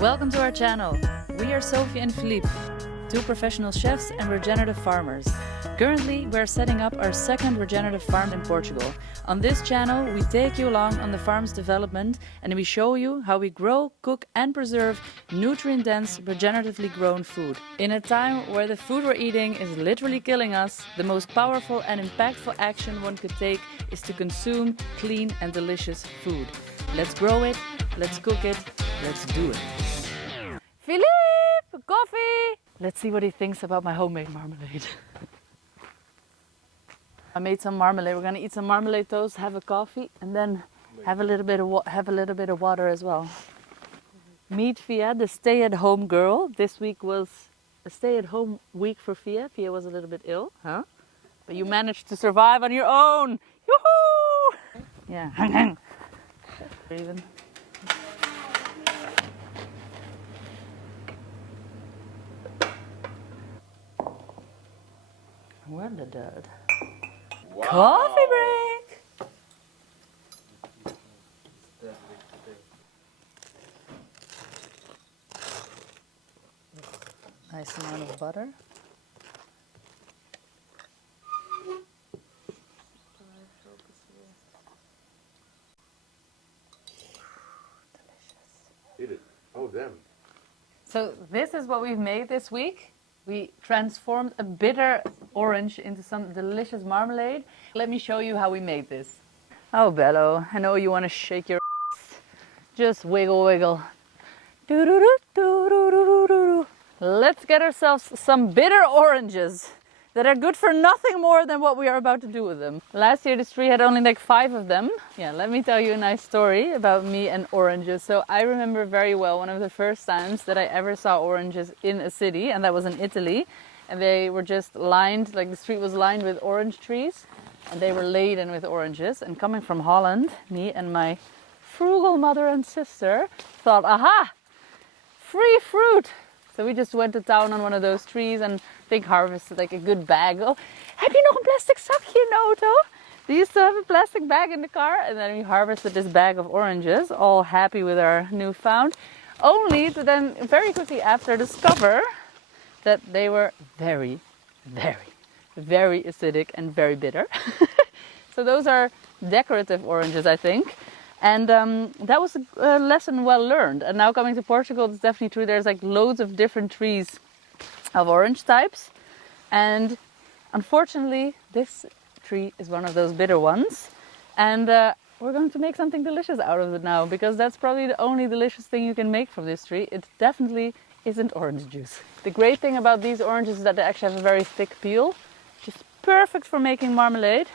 Welcome to our channel. We are Sophie and Philippe, two professional chefs and regenerative farmers. Currently, we are setting up our second regenerative farm in Portugal. On this channel, we take you along on the farm's development and we show you how we grow, cook and preserve nutrient-dense, regeneratively grown food. In a time where the food we're eating is literally killing us, the most powerful and impactful action one could take is to consume clean and delicious food. Let's grow it, let's cook it, let's do it. Philippe, coffee! Let's see what he thinks about my homemade marmalade. I made some marmalade. We're gonna eat some marmalade toast, have a coffee, and then have a little bit of water as well. Meet Fia, the stay-at-home girl. This week was a stay-at-home week for Fia. Fia was a little bit ill, huh? But you managed to survive on your own. Yoo-hoo! Yeah. Even. Where the dirt? Wow. Coffee break! Nice amount of butter. Eat it. Oh, damn. So this is what we've made this week. We transformed a bitter orange into some delicious marmalade. Let me show you how we made this. Oh, Bello, I know you want to shake your ass. Just wiggle, wiggle. Doo-doo-doo-doo-doo-doo-doo-doo. Let's get ourselves some bitter oranges that are good for nothing more than what we are about to do with them. Last year this tree had only like 5 of them. Yeah, let me tell you a nice story about me and oranges. So I remember very well one of the first times that I ever saw oranges in a city, and that was in Italy. And they were just lined, like the street was lined with orange trees, and they were laden with oranges. And coming from Holland, me and my frugal mother and sister thought, aha, free fruit. So we just went to town on one of those trees and I think harvested like a good bag. Oh, heb je nog een plastic zakje in de auto? Do you still have a plastic bag in the car? And then we harvested this bag of oranges, all happy with our newfound, only to then very quickly after discover that they were very, very, very acidic and very bitter. So those are decorative oranges, I think. And that was a lesson well learned. And now coming to Portugal, it's definitely true. There's like loads of different trees of orange types. And unfortunately, this tree is one of those bitter ones. And we're going to make something delicious out of it now, because that's probably the only delicious thing you can make from this tree. It definitely isn't orange juice. The great thing about these oranges is that they actually have a very thick peel, which is perfect for making marmalade.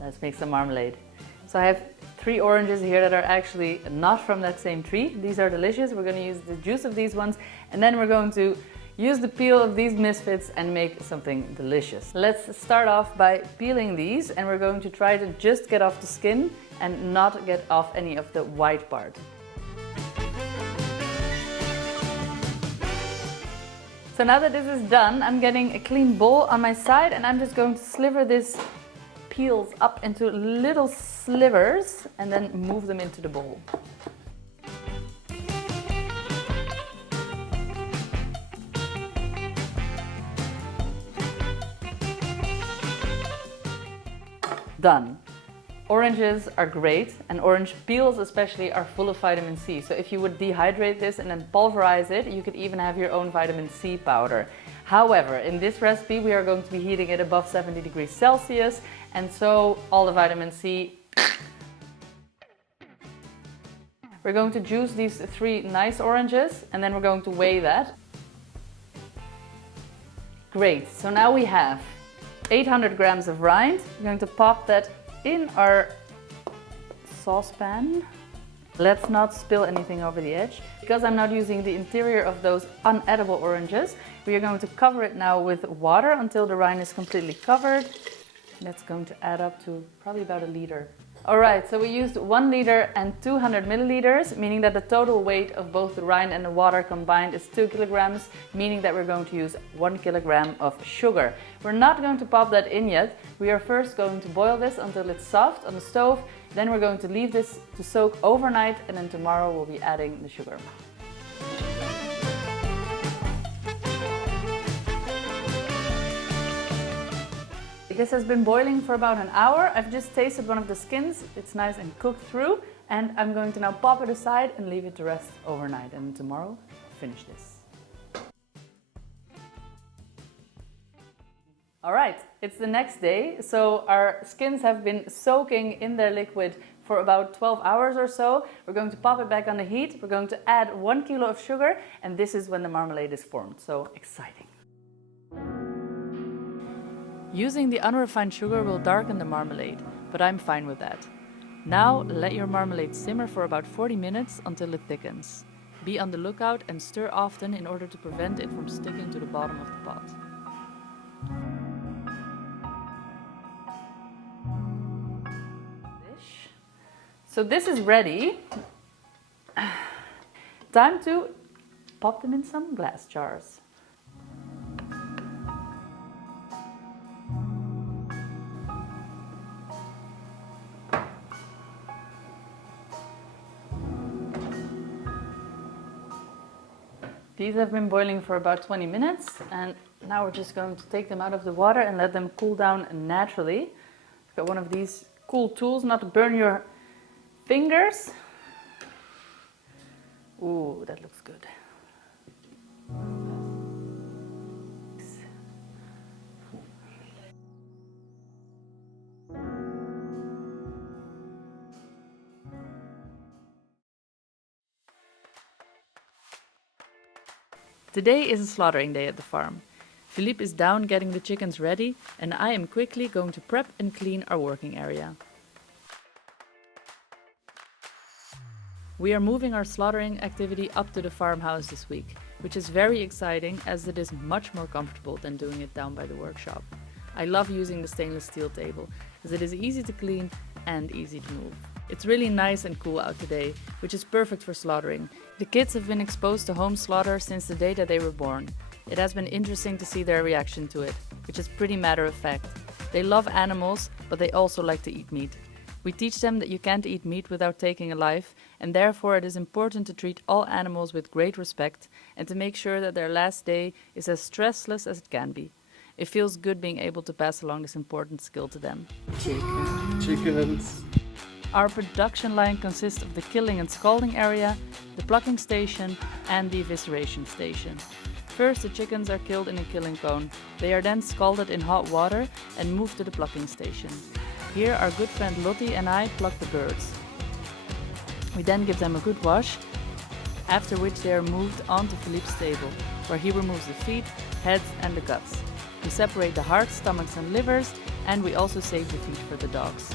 Let's make some marmalade. So I have 3 oranges here that are actually not from that same tree. These are delicious. We're going to use the juice of these ones, and then we're going to use the peel of these misfits and make something delicious. Let's start off by peeling these, and we're going to try to just get off the skin and not get off any of the white part. So now that this is done, I'm getting a clean bowl on my side, and I'm just going to sliver this peels up into little slivers and then move them into the bowl. Done. Oranges are great, and orange peels especially are full of vitamin C. So if you would dehydrate this and then pulverize it, you could even have your own vitamin C powder. However, in this recipe we are going to be heating it above 70 degrees Celsius, and so all the vitamin C. We're going to juice these 3 nice oranges, and then we're going to weigh that. Great, so now we have 800 grams of rind. We're going to pop that in our saucepan. Let's not spill anything over the edge. Because I'm not using the interior of those unedible oranges, we are going to cover it now with water until the rind is completely covered. That's going to add up to probably about 1 liter Alright, so we used 1 liter and 200 milliliters, meaning that the total weight of both the rind and the water combined is 2 kilograms, meaning that we're going to use 1 kilogram of sugar. We're not going to pop that in yet. We are first going to boil this until it's soft on the stove. Then we're going to leave this to soak overnight, and then tomorrow we'll be adding the sugar. This has been boiling for about an hour. I've just tasted one of the skins. It's nice and cooked through. And I'm going to now pop it aside and leave it to rest overnight. And tomorrow, finish this. All right, it's the next day. So our skins have been soaking in their liquid for about 12 hours or so. We're going to pop it back on the heat. We're going to add 1 kilo of sugar. And this is when the marmalade is formed. So exciting. Using the unrefined sugar will darken the marmalade, but I'm fine with that. Now let your marmalade simmer for about 40 minutes until it thickens. Be on the lookout and stir often in order to prevent it from sticking to the bottom of the pot. So this is ready. Time to pop them in some glass jars. These have been boiling for about 20 minutes, and now we're just going to take them out of the water and let them cool down naturally. I've got one of these cool tools, not to burn your fingers. Ooh, that looks good. Today is a slaughtering day at the farm. Philippe is down getting the chickens ready, and I am quickly going to prep and clean our working area. We are moving our slaughtering activity up to the farmhouse this week, which is very exciting as it is much more comfortable than doing it down by the workshop. I love using the stainless steel table as it is easy to clean and easy to move. It's really nice and cool out today, which is perfect for slaughtering. The kids have been exposed to home slaughter since the day that they were born. It has been interesting to see their reaction to it, which is pretty matter of fact. They love animals, but they also like to eat meat. We teach them that you can't eat meat without taking a life, and therefore it is important to treat all animals with great respect and to make sure that their last day is as stressless as it can be. It feels good being able to pass along this important skill to them. Chicken. Our production line consists of the killing and scalding area, the plucking station, and the evisceration station. First, the chickens are killed in a killing cone. They are then scalded in hot water and moved to the plucking station. Here, our good friend Lottie and I pluck the birds. We then give them a good wash, after which they are moved on to Philippe's table, where he removes the feet, heads, and the guts. We separate the hearts, stomachs, and livers, and we also save the feet for the dogs.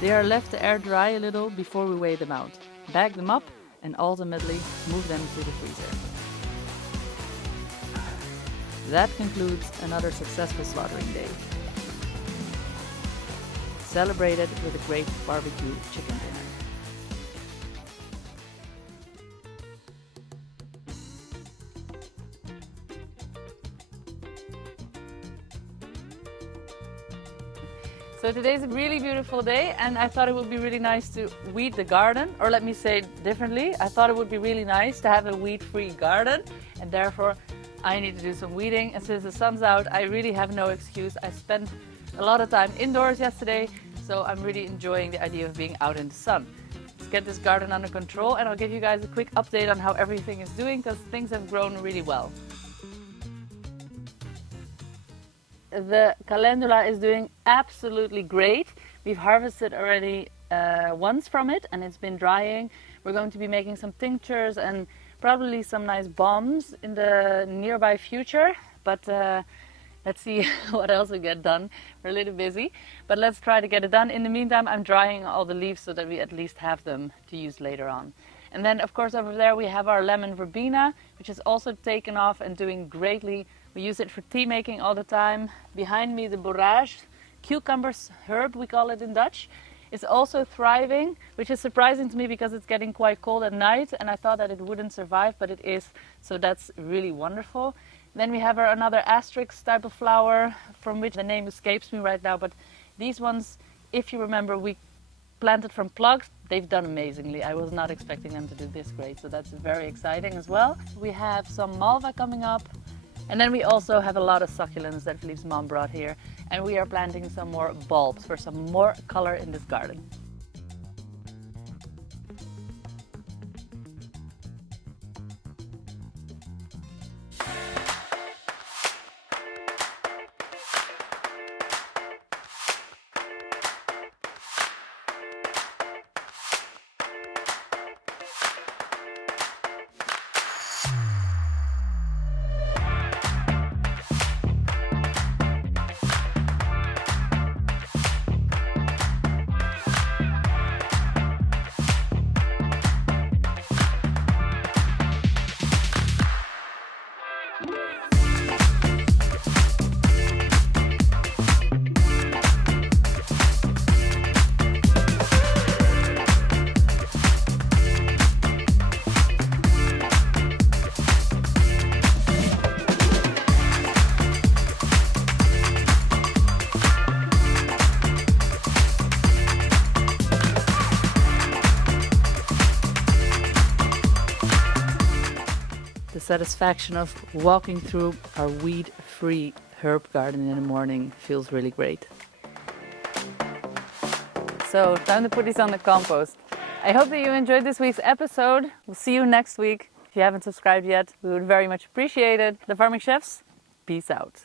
They are left to air dry a little before we weigh them out, bag them up, and ultimately move them to the freezer. That concludes another successful slaughtering day. Celebrated with a great barbecue chicken dinner. So today's a really beautiful day, and I thought it would be really nice to weed the garden, or let me say it differently. I thought it would be really nice to have a weed-free garden, and therefore I need to do some weeding. And since the sun's out, I really have no excuse. I spent a lot of time indoors yesterday, so I'm really enjoying the idea of being out in the sun. Let's get this garden under control, and I'll give you guys a quick update on how everything is doing, because things have grown really well. The calendula is doing absolutely great. We've harvested already once from it, and it's been drying. We're going to be making some tinctures and probably some nice bombs in the nearby future, but let's see what else we get done. We're a little busy, but let's try to get it done. In the meantime, I'm drying all the leaves so that we at least have them to use later on. And then, of course, over there we have our lemon verbena, which has also taken off and doing greatly. We use it for tea making all the time. Behind me, the borage, cucumbers herb, we call it in Dutch. is also thriving, which is surprising to me because it's getting quite cold at night and I thought that it wouldn't survive, but it is, so that's really wonderful. Then we have another asterisk type of flower from which the name escapes me right now, but these ones, if you remember, we planted from plugs. They've done amazingly. I was not expecting them to do this great, so that's very exciting as well. We have some malva coming up, and then we also have a lot of succulents that Philippe's mom brought here, and we are planting some more bulbs for some more color in this garden. The satisfaction of walking through our weed-free herb garden in the morning feels really great. So, time to put these on the compost. I hope that you enjoyed this week's episode. We'll see you next week. If you haven't subscribed yet, we would very much appreciate it. The Farming Chefs, peace out.